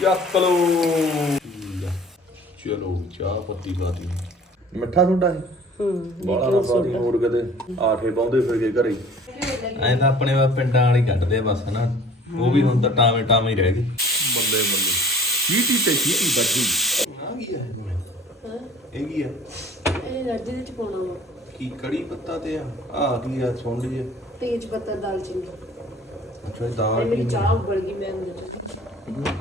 ਚੱਕ ਲੋ ਚਲੋ ਚਾਹ ਪੱਤੀ ਖਾਤੀ ਮਿੱਠਾ ਥੋੜਾ ਹੈ ਹੂੰ ਬਾਲਾ ਨਾ ਪਾਣੀ ਹੋਰ ਕਦੇ ਆਠੇ ਪਾਉਂਦੇ ਫਿਰ ਕੇ ਘਰੇ। ਐਂ ਤਾਂ ਆਪਣੇ ਵਾ ਪਿੰਡਾਂ ਵਾਲੀ ਆ ਬਸ ਹਨਾ? ਉਹ ਵੀ ਹੁਣ ਤਾਂ ਟਾਵੇਂ ਟਾਵੇਂ ਹੀ ਰਹਿ ਗਏ। ਬੱਲੇ ਬੱਲੇ। ਚੀਟੀ ਤੇ ਚੀਟੀ ਬੱਜੀ ਆ ਕੀ ਹੈ। ਇਹ ਕੀ ਆ? ਇਹ ਰੱਜ ਦੇ ਚ ਪਾਉਣਾ ਵਾ। ਕੀ ਕੜੀ ਪੱਤਾ ਤੇ ਆ? ਆ ਕੀ ਆ? ਸੁਣ ਲਈ ਤੇਜ ਪੱਤਾ ਦਾਲਚੀਨੀ ਅੱਛਾ ਦਾਲ ਮੇਰੀ ਚਾਹ ਉੱਬਲ ਗਈ ਮੈਂ ਅੰਦਰ ਚ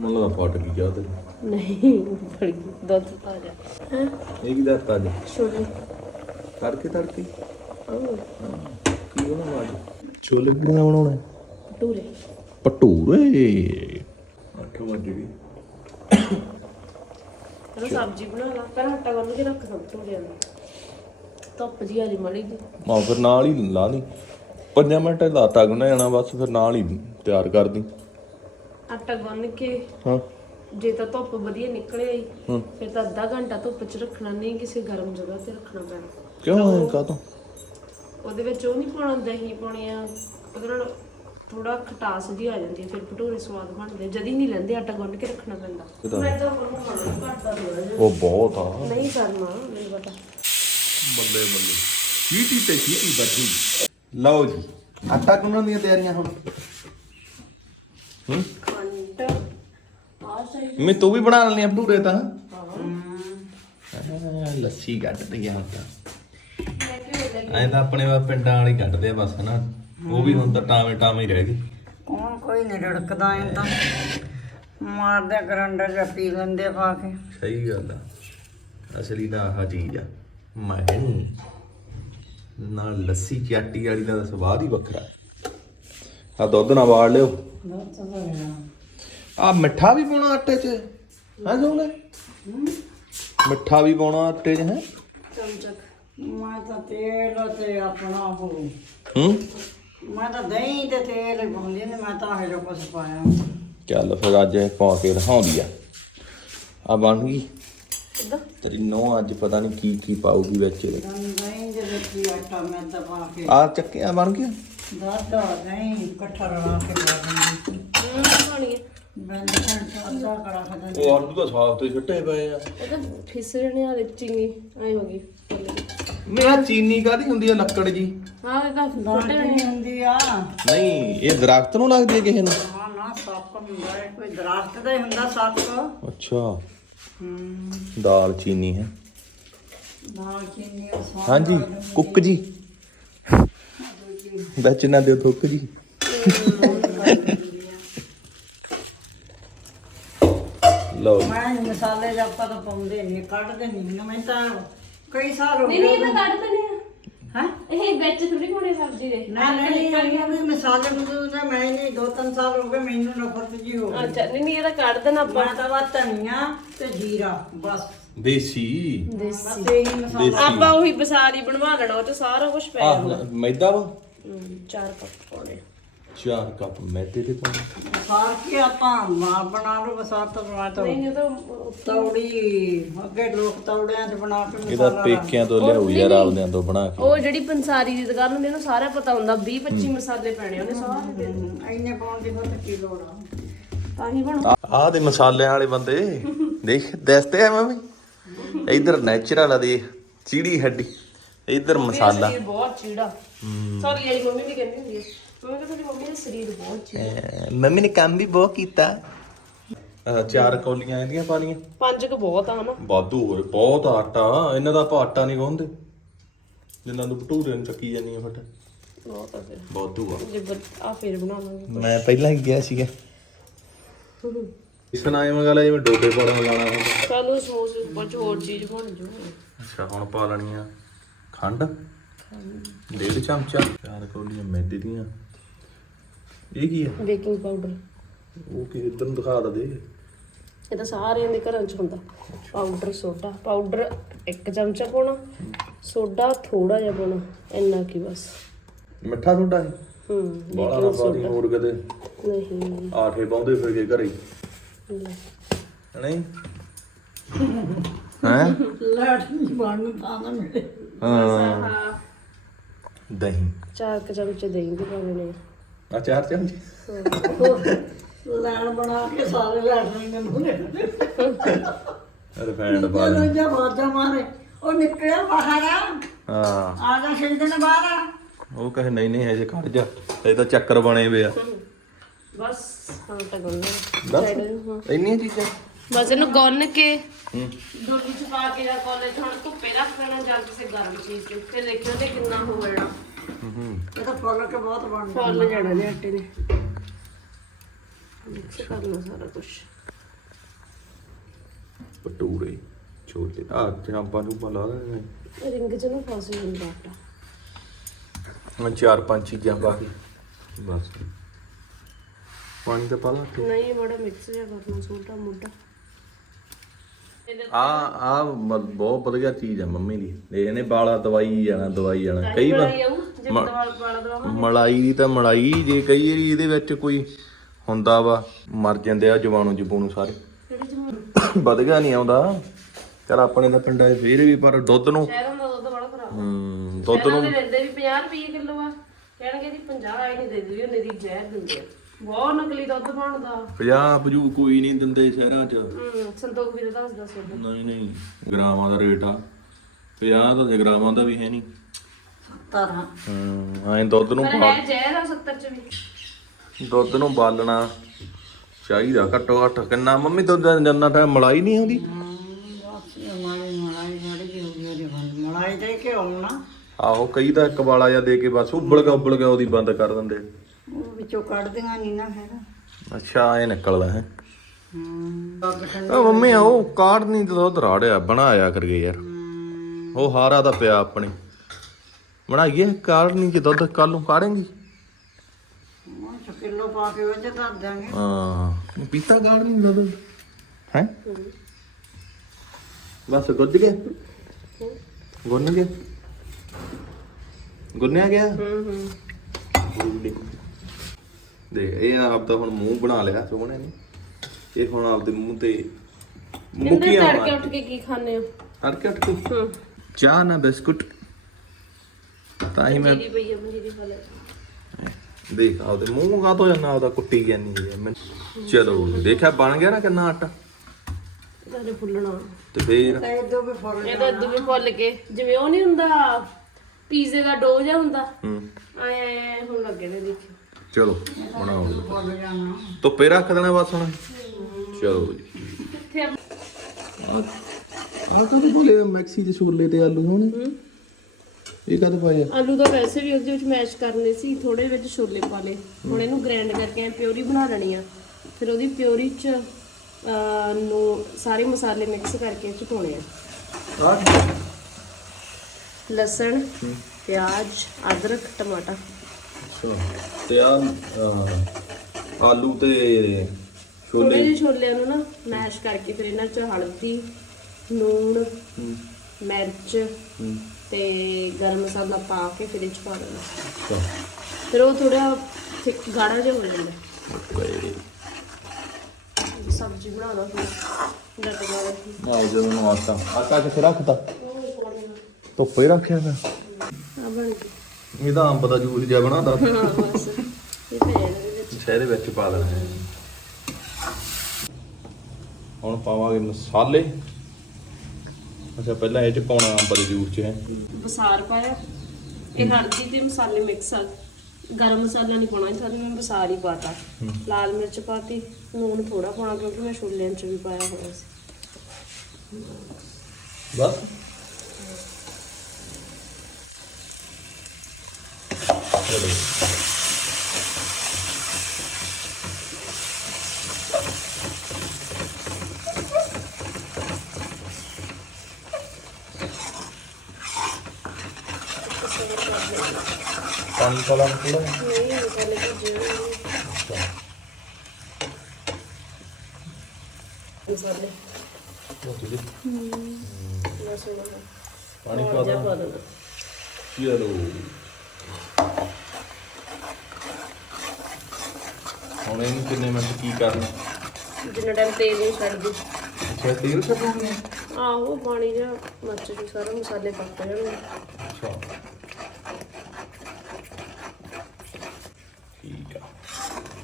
ਮਨ ਲਾ ਫਟ ਗਈ ਜਾ ਤੇ ਨਹੀਂ ਉੱਬਲ ਗਈ ਦੁੱਧ ਤਾਜ਼ਾ ਹਾਂ? ਇਹ ਕੀ ਦਾ ਤਾਜ ਛੋਲੇ। ਤੜਕੇ ਤੜਕੇ? ਉਹ ਕੀ ਬਣਾਉਣਾ ਅੱਜ? ਛੋਲੇ ਪੂਰੀਆਂ ਬਣਾਉਣਾ? ਟੂਰੇ ਭਟੂਰੇ। 8 ਵਜੇ ਗਏ। ਚਲੋ ਸਬਜ਼ੀ ਬਣਾ ਲਾ। ਪਹਿਲਾਂ ਆਟਾ ਗੁੰਨ ਕੇ ਰੱਖ ਸਭ ਤੋਂ ਜ਼ਿਆਦਾ। ਧੁੱਪ ਜੀ ਰਹੀ ਮੜੀ ਜੀ ਮਾ ਫਿਰ ਨਾਲ ਹੀ ਲਾ ਦੀ ਪੰਜਾਂ ਮਿੰਟ ਲਾਤਾ ਗੁੰਨਾ ਜਾਣਾ ਬਸ ਫਿਰ ਨਾਲ ਹੀ ਤਿਆਰ ਕਰ ਦੀ ਆਟਾ ਗੁੰਨ ਕੇ ਹਾਂ। ਜੇ ਤਾਂ ਧੁੱਪ ਵਧੀਆ ਨਿਕਲੇ ਆਈ ਹੂੰ। ਫਿਰ ਤਾਂ ਅੱਧਾ ਘੰਟਾ ਧੁੱਪ 'ਚ ਰੱਖਣਾ ਨਹੀਂ ਕਿਸੇ ਗਰਮ ਜਗ੍ਹਾ ਤੇ ਰੱਖਣਾ ਪੈਣਾ। ਕਿਉਂ ਐ ਕਾਤੋਂ ਉਹਦੇ ਵਿੱਚ ਉਹ ਨਹੀਂ ਪਾਉਣਾ ਦਹੀਂ ਪਾਉਣੀ ਆ ਉਹਦੇ ਨਾਲ ਥੋੜਾ ਖਟਾਸ ਜੀ ਆ ਜਾਂਦੀ ਹੈ ਫਿਰ ਭਟੂਰੇ ਸਵਾਦ ਬਣਦੇ ਜਦੀ ਨਹੀਂ ਲੈਂਦੇ ਆਟਾ ਗੁੰਨ ਕੇ ਰੱਖਣਾ ਪੈਂਦਾ? ਮੈਂ ਤਾਂ ਉਹਨੂੰ ਖਾਣਾ ਘੱਟ ਦਾ ਥੋੜਾ ਜਿਹਾ। ਉਹ ਬਹੁਤ ਆ। ਨਹੀਂ ਕਰਨਾ ਮੈਨੂੰ ਪਤਾ। ਬੱਲੇ ਬੱਲੇ। ਚੀਟੀ ਤੇ ਚੀਟੀ ਬੱਜੀ। ਲਓ ਜੀ। ਆਟਾ ਗੁੰਨਣ ਦੀਆਂ ਤਿਆਰੀਆਂ ਹੁਣ। ਹੂੰ? ਆ ਮੈਂ ਤੂੰ ਵੀ ਬਣਾ ਲੈਣੀ ਆ ਭਟੂਰੇ ਤਾਂ। ਹਾਂ। ਲੱਸੀ ਕੱਢਦੇ ਆ ਹੁਣ ਤਾਂ। ਐਂ ਤਾਂ ਆਪਣੇ ਵਾ ਪਿੰਡਾਂ ਵਾਲੀ ਕੱਢਦੇ ਆ ਬਸ ਹਨਾ। ਉਹ ਵੀ ਹੁਣ ਤਾਂ ਟਾਵੇਂ ਟਾਵੇਂ ਹੀ ਰਹਿ ਕੌਣ ਕੋਈ ਨਹੀਂ ਰੜਕਦਾ ਐਂ ਤਾਂ। ਮਾਰਦੇ ਗਰੰਡਾ ਜਾਂ ਪੀ ਲੈਂਦੇ ਪਾ ਕੇ। ਸਹੀ ਗੱਲ ਆ। ਅਸਲੀ ਤਾਂ ਆਹ ਚੀਜ਼ ਆ। ਮੈਂ ਨਾਲ ਲੱਸੀ ਚਾਟੀ ਵਾਲੀ ਦਾ ਤਾਂ ਸਵਾਦ ਹੀ ਵੱਖਰਾ। ਆ ਦੁੱਧ ਨਾਲ ਵਾੜ ਲਿਓ। ਆ ਮਿੱਠਾ ਵੀ ਪਾਉਣਾ ਆਟੇ 'ਚ? ਹੈ ਸੋਲੇ ਮਿੱਠਾ ਵੀ ਪਾਉਣਾ ਆਟੇ 'ਚ ਹੈ? ਚਮਚਕ। ਮੈਂ ਤਾਂ ਤੇਲ ਤੇ ਆਪਣਾ ਉਹ ਹੂੰ? ਮੈਂ ਤਾਂ ਦਹੀਂ ਤੇ ਤੇਲ ਪਾਉਂਦੀ ਨੇ ਮੈਂ ਤਾਂ ਇਹੋ ਜਿਹਾ ਕੁਛ ਪਾਇਆ। ਚੱਲ ਫਿਰ ਅੱਜ ਇਹ ਪਾ ਕੇ ਦਿਖਾਉਂਦੀ ਆ। ਆ ਬਣ ਗਈ ਕਿੱਦਾਂ? ਤੇਰੀ ਨੋ ਅੱਜ ਪਤਾ ਨਹੀਂ ਕੀ ਕੀ ਪਾਉਗੀ ਵਿੱਚ। ਇਹਦੇ ਦਹੀਂ ਦੇ ਵਿੱਚ ਆਟਾ ਮੈਂ ਤਾਂ ਪਾ ਕੇ ਆ ਚੱਕਿਆ ਬਣ ਗਿਆ? ਦੁੱਧ ਦਹੀਂ ਇਕੱਠਾ ਰਲਾ ਕੇ ਪਾ ਦਿੰਦੀ ਹੂੰ ਖਾਣੀ ਹੈ ਬੰਦ ਘੰਟਾ ਅੱਧਾ ਕੜਾ ਖਦਨ ਉਹ ਆਲੂ ਤਾਂ ਸਾਫ਼ ਤੇ ਛੱਟੇ ਪਏ ਆ। ਇਹ ਤਾਂ ਫਿਸ ਜਣੇ ਆ ਚੀਨੀ ਐ ਹੋ ਗਈ। ਮੇਰਾ ਚੀਨੀ ਕਾਦੀ ਹੁੰਦੀ ਆ ਲੱਕੜ ਜੀ? ਹਾਂ ਇਹ ਤਾਂ ਫੁੱਟੇ ਨਹੀਂ ਹੁੰਦੀ ਆ। ਨਹੀਂ ਇਹ ਦਰਖਤ ਨੂੰ ਲੱਗਦੀ ਹੈ ਕਿਸੇ ਨੂੰ? ਹਾਂ ਨਾ ਸੱਪ ਹੁੰਦਾ। ਹੈ ਕੋਈ ਦਰਖਤ ਦਾ ਹੀ ਹੁੰਦਾ ਸੱਪ ਅੱਛਾ। ਹੂੰ। ਦਾਲ ਚੀਨੀ ਹੈ। ਨਾਲ ਚੀਨੀ ਉਹ ਸਵਾਦ ਹਾਂਜੀ ਕੁੱਕ ਜੀ। ਦਚਨਾ ਦਿਓ ਥੁੱਕ ਜੀ। ਲਓ ਮੈਂ ਮਸਾਲੇ ਜਾਂ ਆਪਾਂ ਤਾਂ ਪਾਉਂਦੇ ਨਹੀਂ ਕੱਢਦੇ ਨਹੀਂ ਮੈਂ ਤਾਂ ਕਈ ਸਾਲ ਹੋ ਨਹੀਂ ਨਹੀਂ ਇਹ ਗਏ ਤਾਂ ਕੱਢ ਦਨੇ ਆ ਹਾਂ? ਇਹ ਵਿੱਚ ਥੋੜੀ ਕੋਣੇ ਸਬਜ਼ੀ ਦੇ। ਨਾ ਨਹੀਂ ਇਹ ਵੀ ਮਸਾਲੇ ਮਸੂਲੇ ਤਾਂ ਮੈਂ ਨਹੀਂ ਦੋ ਤਿੰਨ ਸਾਲ ਹੋ ਗਏ ਮੈਨੂੰ ਨਫ਼ਰਤ ਜੀ ਹੋ ਗਈ। ਅੱਛਾ ਨਹੀਂ ਨਹੀਂ ਇਹ ਤਾਂ ਕੱਢ ਦੇਣਾ ਆਪਾਂ। ਮੈਂ ਤਾਂ ਵਾ ਧਨੀਆ ਤੇ ਜੀਰਾ ਬਸ। ਦੇਸੀ। ਬਸ ਇਹੀ ਮਸਾਲਾ। ਆਪਾਂ ਉਹੀ ਬਸਾਰੀ ਬਣਵਾ ਲੈਣਾ ਉਹ ਚ ਸਾਰਾ ਕੁਝ ਪੈ ਆਹ ਜਾਣਾ ਮੈਦਾ ਵਾ? ਚਾਰ ਕੱਪ ਪਾਉਣੇ ਚਾਰ ਕੱਪ ਮੈਦੇ ਦੇ ਪਾਉਣੇ। ਸਾਰ ਕੇ ਆਪਾਂ ਮਾਂ ਬਣਾ ਲਓ ਬਸਾਤ ਬਣਾ ਤਾਂ ਨਹੀਂ ਇਹ ਤਾਂ ਤੌੜੀ ਅੱਗੇ ਲੋਕ ਤੌੜਿਆਂ 'ਚ ਬਣਾ ਕੇ ਇਹਦਾ ਮਸਾਲਾ ਪੇਕਿਆਂ ਤੋਂ ਲਿਆਉ ਯਾਰ ਆਪਦਿਆਂ ਤੋਂ ਬਣਾ ਕੇ। ਉਹ ਜਿਹੜੀ ਪੰਸਾਰੀ ਦੀ ਦੁਕਾਨ ਹੁੰਦੀ ਉਹਨੂੰ ਸਾਰਾ ਪਤਾ ਹੁੰਦਾ 20 25 ਮਸਾਲੇ ਪੈਣੇ ਉਹਨੇ ਸਾਰੇ ਦੇ ਇੰਨੇ ਪਾਉਣ ਦੀ ਬਹੁਤ ਕੀ ਲੋੜ ਆ। ਤਾਂ ਹੀ ਬਣ। ਆਹ ਦੇ ਮਸਾਲਿਆਂ ਵਾਲੇ ਬੰਦੇ ਦੇਖ ਦੱਸਦੇ ਆ ਮੰਮੀ। ਇਧਰ ਨੈਚੁਰਲ ਆ ਦੇਖ ਚੀੜੀ ਹੱਡੀ। ਇਧਰ ਮਸਾਲਾ। ਬਹੁਤ ਚੀੜਾ। ਸੌਰੀ ਮੰਮੀ ਵੀ ਕਹਿੰਦੀ ਹੁੰਦੀ ਹੈ ਮੰਮੀ ਕਹਿੰਦੀ ਮੰਮੀ ਦਾ ਸਰੀਰ ਬਹੁਤ ਚੀੜਾ ਅਹ ਮੰਮੀ ਨੇ ਕੰਮ ਵੀ ਬਹੁਤ ਕੀਤਾ। ਅਹ ਚਾਰ ਕੌਲੀਆਂ ਇਹਦੀਆਂ ਪਾ ਲਈਆਂ ਪੰਜ ਕੁ ਬਹੁਤ ਆ ਹਨਾ ਵਾਧੂ ਹੋਰ ਬਹੁਤ ਆਟਾ। ਇਹਨਾਂ ਦਾ ਆਪਾਂ ਆਟਾ ਨਹੀਂ ਗਾਉਂਦੇ ਜਿੰਨਾਂ ਨੂੰ ਭਟੂਰੇ ਨੂੰ ਚੱਕੀ ਜਾਂਦੀਆਂ ਫਟ। ਬਹੁਤ ਆ ਫਿਰ। ਵਾਧੂ ਆ। ਜੇ ਆ ਫੇਰ ਬਣਾਵਾਂਗੇ। ਮੈਂ ਪਹਿਲਾਂ ਹੀ ਗਿਆ ਸੀਗਾ। ਇਸ ਨਾਲ ਐਵੇਂ ਗੱਲ ਆ ਜਿਵੇਂ ਡੋਡੇ ਪਾੜਾ ਲਾਣਾ ਹੁੰਦਾ ਸਾਨੂੰ ਸਮੋਸੇ ਕੁਝ ਹੋਰ ਚੀਜ਼ ਬਣ ਜੂ। ਅੱਛਾ ਹੁਣ ਪਾ ਲੈਣੀਆਂ ਖੰਡ। ਡੇਢ ਚਮਚਾ। ਚਾਰ ਕੌਲੀਆਂ ਮੈਦੇ ਦੀਆਂ। ਇਹ ਕੀ ਆ? Baking powder. ਉਹ ਕੀ ਇਧਰ ਨੂੰ ਦਿਖਾ ਦੇ। ਇਹ ਤਾਂ ਸਾਰਿਆਂ ਦੇ ਘਰਾਂ 'ਚ ਹੁੰਦਾ। Powder soda. ਪਾਊਡਰ ਇੱਕ ਚਮਚਾ ਪਾਉਣਾ ਸੋਡਾ ਥੋੜਾ ਜਿਹਾ ਪਾਉਣਾ ਇੰਨਾ ਕੀ ਬਸ। ਮਿੱਠਾ ਥੋੜਾ ਹੈ ਹੂੰ ਬਾਲਾ ਨਾ ਪਾਣੀ ਹੋਰ ਕਦੇ ਨਹੀਂ। ਆਠੇ ਪਾਉਂਦੇ ਫਿਰ ਕੇ ਘਰੇ। ਲੈ। ਨਹੀਂ? ਹੈ? ਲੜ ਨਹੀਂ ਬਣਨ ਤਾਂ ਨਾ ਮੇਰੇ ਹਾਂ ਦਹੀਂ। ਚਾਰ ਕੁ ਚਮਚੇ ਦਹੀਂ ਦੇ ਪਾਉਣੇ ਨੇ ਆ ਚਾਰ ਚਮਚ ਲੈਣ ਬਣਾ ਕੇ ਸਾਰੇ ਲੈਣ ਮੈਨੂੰ ਲੈ ਰਿਫਾਈਂਡ ਪਾ ਦੇ ਜਦੋਂ ਜਾਂ ਬਾਜਾ ਮਾਰੇ। ਉਹ ਨਿਕਲਿਆ ਬਾਹਰ। ਆ ਹਾਂ। ਆ ਜਾ ਛੇ ਦਿਨ ਬਾਹਰ ਆ। ਉਹ ਕਹੇ ਨਹੀਂ ਨਹੀਂ ਹਜੇ ਖੜ ਜਾ। ਇਹ ਤਾਂ ਚੱਕਰ ਬਣੇ ਵੇ ਆ। ਬਸ ਹਾਂ ਤਾਂ ਗੁੰਨ ਦੱਸ ਇੰਨੀਆਂ ਚੀਜ਼ਾਂ? ਬਸ ਇਹਨੂੰ ਗੁੰਨ ਕੇ ਹੂੰ। ਡੋਲੀ ਚ ਪਾ ਕੇ ਜਾਂ ਕਾਲਜ ਹੁਣ ਧੁੱਪੇ ਰੱਖ ਦੇਣਾ ਜਾਂ ਕਿਸੇ ਗਰਮ ਚੀਜ਼ ਤੇ ਫਿਰ ਦੇਖਣਾ ਤੇ ਕਿੰਨਾ ਹੋ ਜਾਣਾ। ਹੂੰ ਇਹ ਤਾਂ ਫੁੱਲ ਕੇ ਬਹੁਤ ਬਣ ਫੁੱਲ ਜਾਣਾ ਨੇ ਆਟੇ ਨੇ ਮਿਕਸ ਕਰਨਾ ਸਾਰਾ ਕੁਝ ਪਟੂਰੇ ਛੋਟੇ ਆ ਚਾਂਪਾਂ ਨੂੰ। ਪਾ ਦੇ ਰਿੰਗ ਚ ਨਾ ਫਸ ਜਾਂਦਾ ਆਟਾ। ਮੈਂ ਚਾਰ ਪੰਜ ਚੀਜ਼ਾਂ ਪਾ ਕੇ। ਬਸ। ਪਾਣੀ ਤਾਂ ਪਾ ਲਾ। ਨਹੀਂ ਬੜਾ ਮਿਕਸ ਜਿਹਾ ਕਰਨਾ ਛੋਟਾ ਮੋਟਾ। ਆ ਆ ਬਹੁਤ ਵਧੀਆ ਚੀਜ਼ ਆ ਮੰਮੀ ਦੀ। ਇਹਨੇ ਬਾਲਾ ਦਵਾਈ ਜਾਣਾ ਦਵਾਈ ਜਾਣਾ। ਕਈ ਵਾਰ ਮਲਾਈ ਦੀ ਤਾਂ ਮਲਾਈ ਜੇ ਕਈ ਵਾਰੀ ਇਹਦੇ ਵਿੱਚ ਕੋਈ ਹੁੰਦਾ ਵਾ ਮਰ ਜਾਂਦੇ ਆ ਜਵਾਨੂ ਜਬੂਨੂ ਸਾਰੇ। ਵਧੀਆ ਨਹੀਂ ਆਉਂਦਾ। ਚਲ ਆਪਣੇ ਤਾਂ ਪਿੰਡਾਂ 'ਚ ਫੇਰ ਵੀ ਪਰ ਦੁੱਧ ਨੂੰ ਸ਼ਹਿਰਾਂ ਦਾ ਦੁੱਧ ਬੜਾ ਖਰਾਬ ਦੁੱਧ ਨੂੰ ਦੇ ਦਿੰਦੇ ਵੀ 50 ਰੁਪਏ ਕਿਲੋ ਆ। ਕਹਿਣਗੇ ਜੀ 50 ਆਈ ਨਹੀਂ ਦਿੰਦੀ ਉਹਨੇ ਦੀ ਜ਼ਹਿਰ ਦਿੰਦੇ ਆ। ਬਹੁਤ ਨਕਲੀ ਦੁੱਧ ਬਣਦਾ। 50 ਪਜੂ ਕੋਈ ਨਹੀਂ ਦਿੰਦੇ ਸ਼ਹਿਰਾਂ 'ਚ। ਹੂੰ ਸੰਤੋਖ ਵੀਰ ਦੱਸਦਾ ਸੋਡਾ ਨਹੀਂ ਨਹੀਂ ਗ੍ਰਾਮਾਂ ਦਾ ਰੇਟ ਆ। 50 ਤਾਂ ਜੇ ਗ੍ਰਾਮਾਂ ਦਾ ਵੀ ਹੈ ਨਹੀਂ। ਤਰ੍ਹਾਂ ਹਮ ਐਂ ਦੁੱਧ ਨੂੰ ਪਰ ਪਾ- ਹੈ ਜ਼ਹਿਰ ਆ 70 ਚ ਵੀ। ਦੁੱਧ ਨੂੰ ਬਾਲਣਾ ਚਾਹੀਦਾ ਘੱਟੋ ਘੱਟ। ਕਿੰਨਾ? ਮੰਮੀ ਦੁੱਧ ਜੰਨਾ ਟਾਈਮ ਮਲਾਈ ਨਹੀਂ ਆਉਂਦੀ ਬਸ ਇਹ ਮਲਾਈ ਮਲਾਈ ਜਿਹੜੀ ਵੀ ਹੋਈ ਉਹਦੀ ਬੰਦ ਮਲਾਈ ਦੇ ਕੇ ਆਉਣਾ ਆਹੋ ਕਈ ਤਾਂ ਇੱਕ ਵਾਲਾ ਜਾਂ ਦੇ ਕੇ ਬਸ ਉਬਲ ਗਿਆ ਉਬਲ ਗਿਆ ਉਹਦੀ ਬੰਦ ਕਰ ਦਿੰਦੇ ਉਹ ਵਿੱਚੋਂ ਕੱਢਦੀਆਂ ਨਹੀਂ ਨਾ ਫਿਰ। ਅੱਛਾ ਐ ਨਿਕਲਦਾ ਹੈ। ਆ ਮੰਮੀ ਆ ਉਹ ਕਾੜ ਨਹੀਂ ਦੁੱਧ ਰਾੜਿਆ ਬਣਾਇਆ ਕਰੀਏ ਯਾਰ। ਉਹ ਹਾਰਾ ਦਾ ਪਿਆ ਆਪਣੇ। ਬਣਾਈਏ ਕਾੜ ਨਹੀਂ ਕਿ ਦੁੱਧ ਕੱਲ ਨੂੰ ਕਾੜੇਂਗੀ। ਉਹ ਕਿਲੋ ਪਾ ਕੇ ਉਹ ਚ ਧਰ ਦਾਂਗੇ ਹਾਂ। ਪੀਤਾ ਕਾੜ ਨਹੀਂ ਦੁੱਧ? ਹੈ? ਬਸ ਗੁੱਜ ਗਿਆ। ਗੁੰਨ ਗਿਆ। ਗੁੰਨਿਆ ਗਿਆ? ਹੂੰ ਹੂੰ। ਦੇ ਇਹ ਆਪ ਤਾਂ ਹੁਣ ਮੂੰਹ ਬਣਾ ਲਿਆ ਸੋਹਣੇ ਨੇ। ਇਹ ਹੁਣ ਆਪਦੇ ਮੂੰਹ ਤੇ ਮੁਕੀਆਂ ਤੜਕੇ ਮਾਰ ਉੱਠ ਕੇ ਕੀ ਖਾਣੇ ਹੋ? ਹਰਕੇ ਉੱਠ ਕੇ? ਹੂੰ। ਚਾਹ ਨਾ ਬਿਸਕੁਟ। ਤਾਂ ਹੀ ਮੈਂ ਮੇਰੀ ਪਈ ਆ ਮੇਰੀ ਖਾ ਲੈ। ਦੇਖ ਆਪਦੇ ਮੂੰਹ ਗਾ ਤੋਂ ਜਾਂਦਾ ਆਪਦਾ ਕੁੱਟੀ ਜਾਨੀ ਹੈ ਚਲੋ ਦੇਖਿਆ ਬਣ ਗਿਆ ਨਾ ਕਿੰਨਾ ਆਟਾ? ਇਹਦਾ ਫੁੱਲਣਾ। ਤੇ ਫੇਰ? ਤੇ ਵੀ ਫੁੱਲ ਇਹਦਾ ਇਦੋਂ ਵੀ ਫੁੱਲ ਕੇ। ਜਿਵੇਂ ਉਹ ਨਹੀਂ ਹੁੰਦਾ ਪੀਜ਼ੇ ਦਾ ਡੋ ਜਿਹਾ ਹੁੰਦਾ। ਹੂੰ। ਆਏ ਆਏ ਹੁਣ ਲੱਗੇ ਨੇ ਦੇਖਿਓ। ਚਲੋ ਬਣਾਓ ਧੁੱਪੇ ਰੱਖ ਦੇਣਾ ਬਸ ਹੁਣ। ਚਲੋ ਜੀ। ਆ? ਆ ਕਦੋਂ ਬੋਲੇ ਮੈਕਸੀ ਦੇ ਛੋਲੇ ਤੇ ਆਲੂ ਹੁਣ? ਇਹ ਕਦੋਂ ਪਾਇਆ ਆਲੂ ਤਾਂ ਵੈਸੇ ਵੀ ਉਹਦੇ ਵਿੱਚ ਮੈਸ਼ ਕਰਨੇ ਸੀ ਥੋੜੇ ਵਿੱਚ ਛੋਲੇ ਪਾ ਲਏ। ਹੁਣ ਇਹਨੂੰ ਗ੍ਰਾਈਂਡ ਕਰਕੇ ਐ ਪਿਓਰੀ ਬਣਾ ਲੈਣੀ ਆ। ਫਿਰ ਉਹਦੀ ਪਿਓਰੀ ਚ ਅਹ, ਨੂੰ ਸਾਰੇ ਮਸਾਲੇ ਮਿਕਸ ਕਰਕੇ ਇਹ ਚ ਪਾਉਣੇ ਆ। ਆ ਲਸਣ ਪਿਆਜ਼ ਅਦਰਕ ਟਮਾਟਰ। ਤੇ ਆ ਆਲੂ ਤੇ ਥੋੜੇ ਛੋਲੇ ਜਿਹੇ ਛੋਲਿਆਂ ਨੂੰ ਨਾ ਮੈਸ਼ ਕਰਕੇ ਫਿਰ ਇਹਨਾਂ ਚ ਹਲਦੀ ਨੂਣ ਮਿਰਚ ਤੇ ਗਰਮ ਮਸਾਲਾ ਪਾ ਕੇ ਫਿਰ ਇਹ ਚ ਪਾ ਦੇਣਾ। ਫਿਰ ਉਹ ਥੋੜਾ ਥਿਕ ਗਾੜਾ ਜਿਹਾ ਹੋ ਜਾਂਦਾ। ਓਕੇ। ਸਬਜ਼ੀ ਬਣਾਉਣਾ ਫਿਰ। ਡੱਟ ਗਿਆ ਆ ਜਦੋਂ ਨੂੰ ਆਟਾ ਆਟਾ ਕਿੱਥੇ ਰੱਖਤਾ। ਧੁੱਪੇ ਰੱਖਿਆ ਫਿਰ ਆ ਬਣ ਗਈ। ਇਹਦਾ ਅੰਬ ਦਾ ਜੂਸ ਜਿਹਾ ਬਣਾਦਾ ਹਾਂ ਬਸ। ਇਹ ਜਾਣਾ ਇਹਦੇ ਵਿੱਚ। ਸ਼ਹਿਰੇ ਵਿੱਚ ਪਾ ਦੇਣਾ ਹੈ। ਹੁਣ ਪਾਵਾਂਗੇ ਮਸਾਲੇ। ਅੱਛਾ ਪਹਿਲਾਂ ਇਹ ਚ ਪਾਉਣਾ ਅੰਬ ਦੇ ਜੂਸ ਚ ਹੈ। ਬਸਾਰ ਪਾਇਆ। ਇਹ ਹਲਦੀ ਤੇ ਮਸਾਲੇ ਮਿਕਸ ਆ। ਗਰਮ ਮਸਾਲਾ ਨਹੀਂ ਪਾਉਣਾ ਇਸ ਮੈਂ ਬਸਾਰ ਹੀ ਪਾਤਾ। ਲਾਲ ਮਿਰਚ ਪਾਤੀ ਨੂਣ ਥੋੜਾ ਪਾਉਣਾ ਕਿਉਂਕਿ ਮੈਂ ਛੋਲਿਆਂ ਚ ਵੀ ਪਾਇਆ ਹੋਇਆ ਸੀ। ਬਸ। ਚਲੋ ਪਾਣੀ ਪਾਲਾ ਥੋੜਾ ਨਹੀਂ ਮਸਾਲੇ ਭੁੱਜੇ ਹੋਏ ਨੇ। ਹੁਣ ਇਹਨੂੰ ਕਿੰਨੇ ਮਿੰਟ ਕੀ ਕਰਨਾ? ਜਿੰਨਾ ਟਾਈਮ ਤੇਲ ਨਹੀਂ ਛੱਡਦੀ ਅੱਛਾ ਤੇਲ ਛੱਡੋਗੇ? ਆਹੋ ਪਾਣੀ ਜਿਹਾ ਮੱਚ ਜੂ ਸਾਰਾ ਮਸਾਲੇ ਪੱਕ ਜਾਣਗੇ ਅੱਛਾ। ਠੀਕ ਆ।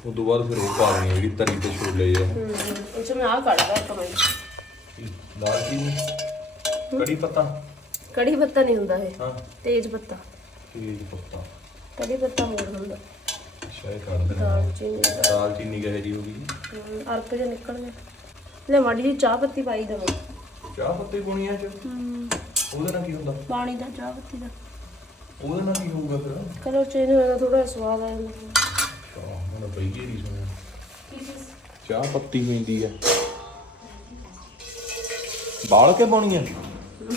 ਉਸ ਤੋਂ ਬਾਅਦ ਫਿਰ ਉਹ ਪਾ ਦੇਣੀ ਜਿਹੜੀ ਤਰੀ ਤੇ ਛੋਲੇ ਆ। ਹੂੰ ਇਹ ਚ ਮੈਂ ਆ ਕੱਢਦਾ ਮਿੰਟ ਦਾਲਚੀਨੀ ਕੜੀ ਪੱਤਾ? ਕੜੀ ਪੱਤਾ ਨਹੀਂ ਹੁੰਦਾ ਇਹ। ਹਾਂ। ਤੇਜ ਪੱਤਾ। ਤੇਜ ਪੱਤਾ। ਕੜੀ ਪੱਤਾ ਹੋਰ ਹੁੰਦਾ। ਸ਼ਾਇਦ ਕੱਢ ਦੇਣਾ। ਦਾਲਚੀਨੀ ਦਾ। ਦਾਲਚੀਨੀ ਕਹੇ ਜੀ ਹੋ ਗਈ ਹਮ, ਅਰਕ ਜਿਹਾ ਨਿਕਲ ਗਿਆ ਲੈ ਮਾੜੀ ਜੀ ਚਾਹ ਪੱਤੀ ਪਾਈ ਦਵਾਂ। ਚਾਹ ਪੱਤੀ ਪੁਣੀਆਂ ਚ? ਉਹਦੇ ਨਾਲ ਕੀ ਹੁੰਦਾ? ਪਾਣੀ ਦਾ ਚਾਹ ਪੱਤੀ ਦਾ। ਉਹਦੇ ਨਾਲ ਕੀ ਹੋਊਗਾ ਫਿਰ? ਕਲਰ ਚੇਂਜ ਹੋਇਆ ਥੋੜਾ ਸਵਾਦ ਆ ਜਾਂਦਾ। ਚਾਹ ਮੈਨੂੰ ਪਈ ਜੀ ਨਹੀਂ ਸੁਣਿਆ ਚਾਹ ਪੱਤੀ ਪੈਂਦੀ ਆ। ਬਾਲ ਕੇ ਪਾਉਣੀ ਆ?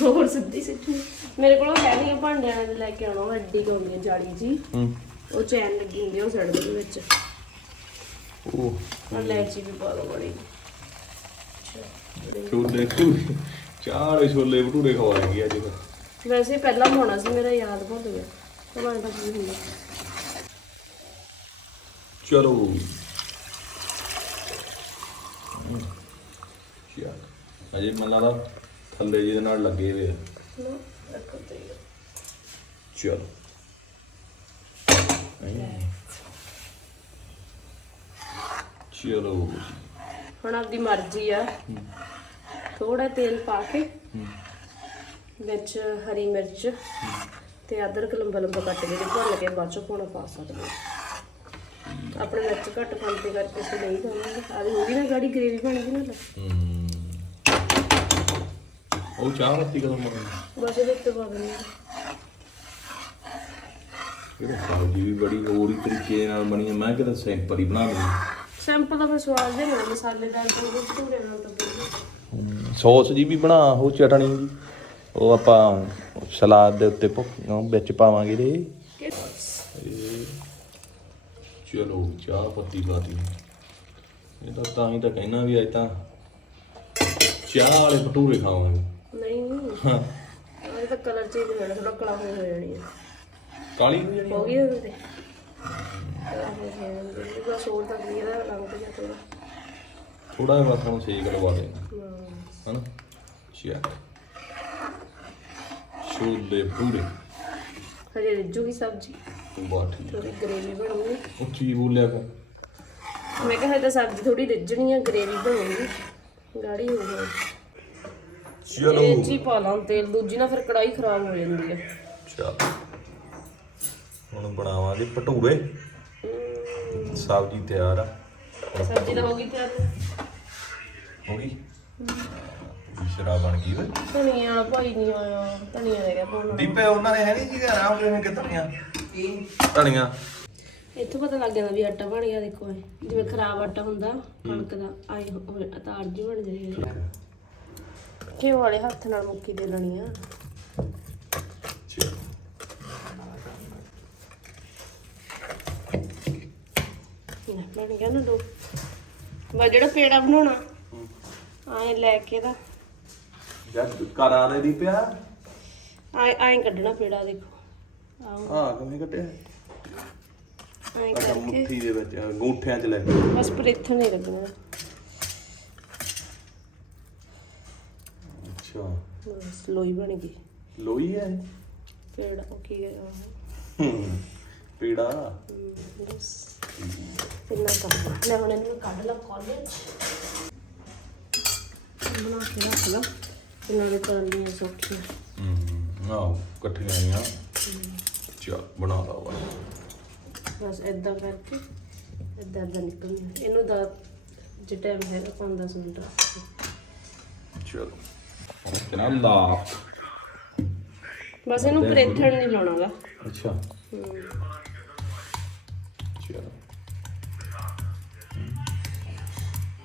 ਹੋਰ ਸਿੱਧੀ ਸਿੱਧੀ। ਮੇਰੇ ਕੋਲ ਹੈ ਨਹੀਂ ਭਾਂਡਿਆਂ ਦੇ ਲੈ ਕੇ ਆਉਣਾ ਕੁ ਹੁੰਦੀ ਹੈ ਜਾਲੀ ਜੀ। ਹੂੰ। ਉਹ ਚੈਨ ਲੱਗੀ ਹੁੰਦੀ ਆ ਉਹ ਸੜ ਦੇ ਵਿੱਚ। ਉਹ ਔਰ ਲੈਚੀ ਵੀ ਪਾ ਦੋ ਬੜੀ ਛੋਲੇ ਭਟੂਰੇ ਵਾਲੇ ਛੋਲੇ ਭਟੂਰੇ ਖਵਾਏਗੀ ਅੱਜ ਫਿਰ ਵੈਸੇ ਪਹਿਲਾਂ ਹੋਣਾ ਸੀ ਮੇਰਾ ਯਾਦ ਭੁੱਲ ਗਿਆ। ਤੁਹਾਨੂੰ ਤਾਂ ਕੀ ਹੁੰਦਾ? ਚਲੋ। ਚਾ ਅਜੇ ਮੈਨੂੰ ਲੱਗਦਾ ਥੱਲੇ ਜਿਹਦੇ ਨਾਲ ਲੱਗੇ ਹੋਏ ਆ। ਰੱਖੋ ਤੇ ਹੀ ਆ। ਚਲੋ ਚਲੋ ਹੁਣ ਆਪਦੀ ਮਰਜ਼ੀ ਆ ਥੋੜਾ ਤੇਲ ਪਾ ਕੇ ਵਿੱਚ ਹਰੀ ਮਿਰਚ ਤੇ ਅਦਰਕ ਲੰਬਾ ਲੰਬਾ ਕੱਟ ਕੇ ਭੁੰਨ ਕੇ ਬਾਅਦ ਚੋਂ ਪਾਉਣਾ ਪਾ ਸਕਦੇ ਹੋ। ਆਪਣੇ ਮਿਰਚ ਘੱਟ ਖਾਣ ਦੇ ਕਰਕੇ ਅਸੀਂ ਨਹੀਂ ਖਾਵਾਂਗੇ ਆਦੀ ਹੋ ਗਈ ਨਾ ਗਾੜੀ ਗ੍ਰੇਵੀ ਬਣ ਗਈ ਨਾ ਲੈ। ਉਹ ਚਾਹ ਪੱਤੀ ਕਦੋਂ ਮਰਨੀ ਬਸ ਇਹਦੇ ਉੱਤੇ ਪਾ ਦਿੰਦੇ ਹਾਂ ਇਹ ਸਬਜ਼ੀ ਵੀ ਬੜੀ ਹੋਰ ਹੀ ਤਰੀਕੇ ਨਾਲ ਬਣੀ ਹੈ ਮੈਂ ਕਿਹਾ ਸਿੰਪਲ ਹੀ ਬਣਾ ਲਈ ਸਿੰਪਲ ਦਾ ਫਿਰ ਸਵਾਦ ਜਿਹਾ ਨਹੀਂ ਮਸਾਲੇਦਾਰ ਤੋਂ ਧੂਰੇ ਨਾਲ ਤਾਂ ਬਣੀ ਸੌਸ ਜੀ ਵੀ ਬਣਾ ਉਹ ਚਟਣੀ ਜੀ। ਉਹ ਆਪਾਂ ਸਲਾਦ ਦੇ ਉੱਤੇ ਉਹ ਵਿੱਚ ਪਾਵਾਂਗੇ ਦੇ ਚਲੋ ਚਾਹ ਪੱਤੀ ਪਾਤੀ ਇਹ ਤਾਂ ਤਾਂ ਹੀ ਤਾਂ ਕਹਿਣਾ ਵੀ ਅੱਜ ਤਾਂ ਚਾਹ ਵਾਲੇ ਭਟੂਰੇ ਖਾਵਾਂਗੇ। ਨਹੀਂ ਹਾਂ। ਇਹ ਤਾਂ ਕਲਰ ਚੇਂਜ ਹੋ ਜਾਣਾ ਥੋੜਾ ਕਲਾ ਹੋ ਜਾਣੀ ਹੈ ਕਾਲੀ? ਹੋ ਜਾਣੀ ਹੋ ਗਈ ਉਹਦੇ ਤੇ। ਕਲਾ ਹੋ ਜਾਣੀ ਬਸ ਹੋਰ ਤਾਂ ਨਹੀਂ ਇਹਦਾ ਰੰਗ ਤੇ ਥੋੜਾ ਥੋੜਾ ਜਿਹਾ ਬਸ ਹੁਣ ਸੇਕ ਲਵਾ ਦੇ। ਹਾਂ। ਹਨਾ? ਚੈੱਕ ਛੋਲੇ ਭਟੂਰੇ। ਹਜੇ ਰਿੱਜੂਗੀ ਸਬਜ਼ੀ। ਬਹੁਤ ਠੀਕ। ਥੋੜੀ ਗ੍ਰੇਵੀ ਬਣੂਗੀ। ਉੱਚੀ ਬੋਲਿਆ ਕਰ ਮੈਂ ਕਿਹਾ ਤਾਂ ਸਬਜ਼ੀ ਥੋੜੀ ਰਿੱਜਣੀ ਆ ਗ੍ਰੇਵੀ ਬਣੂਗੀ। ਗਾੜੀ ਹੋ ਗਈ ਚਲੋ ਇਹ ਹੀ ਪਾ ਲਾਂ ਤੇਲ ਦੂਜੀ ਨਾ ਫਿਰ ਕੜਾਈ ਖਰਾਬ ਹੋ ਜਾਂਦੀ ਹੈ। ਚਲ ਹੁਣ ਬਣਾਵਾਂਗੇ ਭਟੂਰੇ। ਸਬਜ਼ੀ ਤਿਆਰ ਆ। ਸਬਜ਼ੀ ਤਾਂ ਹੋ ਗਈ ਤਿਆਰ। ਹੋ ਗਈ? ਸ਼ਰਾਬ ਬਣ ਗਈ ਓਏ। ਧਨੀਆ ਵਾਲਾ ਭਾਈ ਨਹੀਂ ਆਇਆ ਧਨੀਆ ਰਹਿ ਗਿਆ ਪਾਉਣਾ ਦੀਪੇ ਉਹਨਾਂ ਨੇ ਹੈ ਨਹੀਂ ਜੀ ਆਰਾਮ ਦੇ ਕਿ ਧਨੀਆਂ? ਧਨੀਆਂ। ਇੱਥੋਂ ਪਤਾ ਲੱਗ ਜਾਂਦਾ ਵੀ ਆਟਾ ਬਣ ਗਿਆ ਦੇਖੋ ਇਹ। ਜਿਵੇਂ ਖਰਾਬ ਆਟਾ ਹੁੰਦਾ ਕਣਕ ਦਾ ਆਏ ਹੋਏ ਅਤਾਰ ਜੀ ਬਣ ਜਾਂਦੀ ਹੈ। ਘਿਓ ਵਾਲੇ ਹੱਥ ਨਾਲ ਮੁੱਕੀ ਦੇ ਲੈਣੀ ਆ। ਬਣ ਗਿਆ ਨਾ ਦੋ। ਵਾ ਜਿਹੜਾ ਪੇੜਾ ਬਣਾਉਣਾ ਆਏ ਲੈ ਕੇ ਦਾ ਜਦ ਕਰਾਂ ਦੇ ਦੀਪਿਆ ਆਏ ਆਏ ਕੱਢਣਾ ਪੇੜਾ ਦੇਖੋ। ਆਓ। ਹਾਂ ਕਿਵੇਂ ਕੱਟਿਆ ਆਏ ਕਰਕੇ। ਮੁੱਠੀ ਦੇ ਵਿੱਚ ਗੂਠਿਆਂ 'ਚ ਲੈ ਕੇ। ਬਸ ਪਰੇਥਣ ਨਹੀਂ ਲੱਗਣਾ। ਅੱਛਾ। ਬਸ ਲੋਈ ਬਣ ਗਈ। ਲੋਈ ਹੈ ਪੇੜਾ ਉਹ ਕੀ ਹੈ ਪੀੜਾ? ਹਮ, ਬਸ। ਇੰਨਾ ਕੰਮ ਲੈ ਹੁਣ ਇਹਨੂੰ ਕੱਢ ਲਾ ਕਾਲਜ ਬਣਾ ਕੇ ਰੱਖ ਲਾ। ਇਹਨਾਂ ਦੇ ਕਰਨੀਆਂ ਸੌਖੀਆਂ। ਹੂੰ ਆਹ ਇਕੱਠੀਆਂ ਆਈਆਂ। ਚਾ ਬਣਾ ਲਾ ਵਾ। ਬਸ ਇਦਾਂ ਕਰਕੇ ਇਦਾਂ ਇਦਾਂ ਨਿਕਲਣਾ ਇਹਨੂੰ ਦਾ ਜੇ ਟਾਈਮ ਹੈਗਾ 5-10 ਮਿੰਟ ਚਲੋ। ਕਿਨਾ ਲਾ ਬਸ ਇਹਨੂੰ ਪਰੇਥਣ ਨਹੀਂ ਲਾਉਣਾਗਾ। ਅੱਛਾ। ਚਲੋ।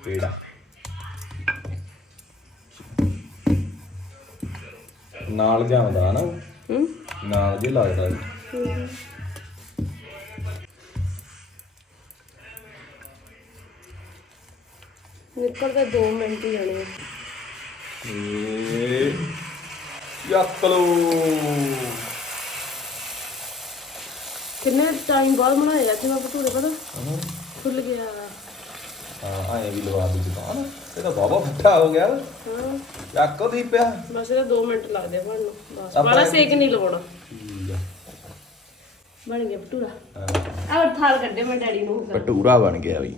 ਪੀੜਾ। ਨਾਲ ਜਾਂਦਾ ਨਾ। ਹੂੰ। ਨਾਲ ਜੇ ਲੱਗਦਾ। ਨਿਕਲਦਾ 2 ਮਿੰਟ ਹੀ ਜਾਣੇ ਆ। ਏ ਯੱਕ ਲੋ। ਕਿੰਨੇ ਟਾਈਮ ਬਾਅਦ ਬਣਾਏ ਜਾਂਦੇ ਮੈਂ ਭਟੂਰੇ ਪਤਾ ਖੁੱਲ ਗਿਆ। ਹਾਂ ਆਏ ਵੀ ਲਵਾ ਦੀ ਦੁਕਾਨ। ਇਹ ਤਾਂ ਬਾਬਾ ਫੱਟਾ ਹੋ ਗਿਆ। ਹਾਂ। ਯੱਕ ਦੀ ਪਿਆ। ਬਸ ਇਹਦਾ 2 ਮਿੰਟ ਲੱਗਦੇ ਆ ਬਣਨ ਨੂੰ। ਬਸ। ਆਪਾਂ- ਬੜਾ ਸੇਕ ਨਹੀਂ ਲਵਾਉਣਾ। ਠੀਕ ਆ। ਬਣ ਗਿਆ ਭਟੂਰਾ। ਆਹ ਥਾਲ ਕੱਢੇ ਮੈਂ ਡੈਡੀ ਨੂੰ। ਭਟੂਰਾ ਬਣ ਗਿਆ ਬਈ।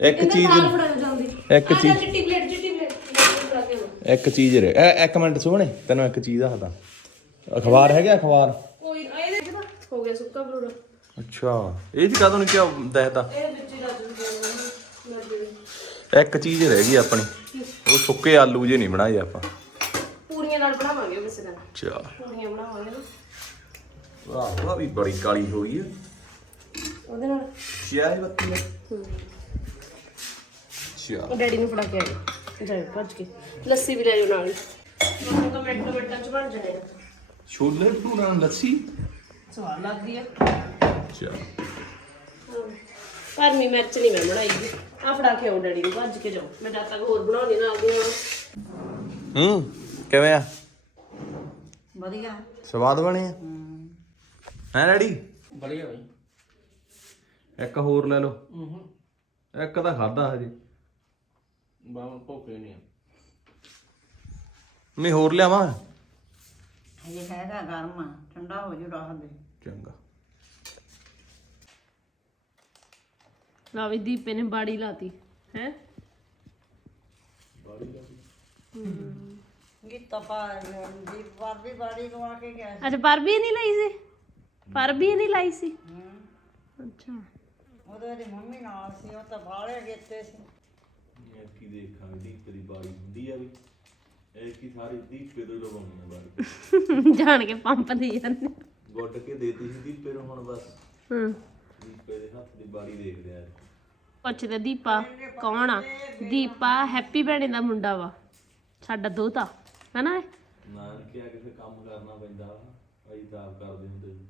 ਇੱਕ ਚੀਜ਼ ਥਾਲ ਫੜਾ ਜਾਂਦੀ ਇੱਕ ਚੀਜ਼- ਚਿੱਟੀ ਪਲੇਟ ਚਿੱਟੀ ਪਲੇਟ। ਫੜਾ ਕੇ ਆਉਣਾ। ਇੱਕ ਚੀਜ਼ ਰਹਿ ਇਹ ਇੱਕ ਮਿੰਟ ਸੁਣੇ ਤੈਨੂੰ ਇੱਕ ਚੀਜ਼ ਦੱਸਦਾ। ਅਖਬਾਰ ਹੈਗਾ ਅਖਬਾਰ? ਕੋਈ ਇਹਦੇ ਹੋ ਗਿਆ ਸੁੱਕਾ ਭਟੂਰਾ। ਅੱਛਾ ਇਹ ਜੀ ਕਾਹਦੋਂ ਨਹੀਂ ਕਿਹਾ ਦੱਸਦਾ ਇਹ ਵਿੱਚ ਹੀ ਰੱਜ ਦੇ ਇੱਕ ਚੀਜ਼ ਰਹਿ ਗਈ ਆਪਣੀ। ਉਹ ਸੁੱਕੇ ਆਲੂ ਜੇ ਨਹੀਂ ਬਣਾਏ ਆਪਾਂ। ਪੂਰੀਆਂ ਨਾਲ ਬਣਾਵਾਂਗੇ ਕਿਸੇ ਦਿਨ। ਅੱਛਾ। ਪੂਰੀਆਂ ਬਣਾਵਾਂਗੇ ਨਾ। ਵਾਹ ਵਾਹ ਵੀ ਬੜੀ ਕਾਲੀ ਹੋਈ ਹੈ। ਉਹਦੇ ਨਾਲ। ਚਾਹ ਬੱਤੀ। ਅੱਛਾ। ਡੈਡੀ ਨੂੰ ਫੜਾ ਕੇ ਆਏ ਜਾਓ ਭੱਜ ਕੇ। ਲੱਸੀ ਵੀ ਲੈ ਜਾਓ ਨਾਲ। ਮੈਨੂੰ ਤਾਂ ਮਿੰਟ ਮਿੰਟਾਂ ਚ ਬਣ ਜਾਣੇ ਆ। ਛੋਲੇ ਭਟੂਰਾ ਨਾਲ ਲੱਸੀ? ਸਵਾਦ ਲੱਗਦੀ ਆ। ਅੱਛਾ। ਭਰਮੀ ਮਿਰਚ ਨਹੀਂ ਮੈਂ ਬਣਾਈ। ਆ ਫੜਾ ਕੇ ਆਓ ਡੈਡੀ ਨੂੰ ਭੱਜ ਕੇ ਜਾਓ। ਮੈਂ ਜਦ ਤੱਕ ਹੋਰ ਬਣਾਉਣੀ ਨਾ ਆਉਂਦੀ ਹੂੰ ਕਿਵੇਂ ਆ? ਵਧੀਆ। ਸਵਾਦ ਬਣੇ ਆ? ਹੈ। ਡੈਡੀ? ਬੜੀਆ ਬਈ। ਇੱਕ ਹੋਰ ਲੈ ਲਓ। ਹੂੰ। ਇੱਕ ਤਾਂ ਖਾਦਾ ਹਜੇ। ਬਾਹਰ ਭੁੱਖੇ ਨਹੀਂ ਨਹੀਂ ਹੋਰ ਲਿਆਵਾਂ? ਇਹ ਹੈਗਾ ਗਰਮ ਆ, ਠੰਡਾ ਹੋ ਜੂ ਰਾਹ ਦੇ। ਚੰਗਾ। ਲਾ ਵੀ ਦੀਪੇ ਨੇ ਬਾੜੀ ਲਾਤੀ ਹੈ? ਗੀਤਾ ਪਾ ਦੀ ਵਾਰ ਵੀ ਬਾੜੀ ਲਵਾ ਕੇ ਗਿਆ ਸੀ। ਅੱਛਾ ਪਰ ਵੀ ਨਹੀਂ ਲਾਈ ਸੀ? ਪਰ ਵੀ ਨਹੀਂ ਲਾਈ ਸੀ? ਹੂੰ। ਅੱਛਾ। ਉਹਦੇ ਦੀ ਮੰਮੀ ਨਾਲ ਸੀ ਉਹ ਤਾਂ ਬਾਹਲੇ ਗੇਤੇ ਸੀ। ਇਹ ਕੀ ਦੇਖਾਂਗੇ ਦੀਪੇ ਦੀ ਬਾੜੀ ਹੁੰਦੀ ਆ ਵੀ। ਇਹ ਕੀ ਸਾਰੀ ਦੀਪੇ ਤੋਂ ਲਵਾਉਣੀ ਆ ਬਾੜੀ ਜਾਣ ਕੇ ਪੰਪ ਦੀ ਜਾਂਦੇ। ਗੁੱਡ ਕੇ ਦੇਤੀ ਸੀ ਦੀਪੇ ਨੂੰ ਹੁਣ ਬਸ। ਹੂੰ। ਦੀਪੇ ਦੇ ਹੱਥ ਦੀ ਬਾੜੀ ਦੇਖਦੇ ਆ। ਪੁੱਛਦੇ ਦੀਪਾ ਕੌਣ ਆ? ਦੀਪਾ ਹੈਪੀ ਭੈਣੇ ਦਾ ਮੁੰਡਾ ਵਾ। ਸਾਡਾ ਦੋਤਾ। ਹਨਾ ਇਹ? ਨਾ ਕਿਹਾ ਕਿਸੇ ਕੰਮ ਕਰਨਾ ਪੈਂਦਾ ਅਸੀਂ ਤਾਂ ਆਪ ਕਰਦੇ ਹੁੰਦੇ ਸੀ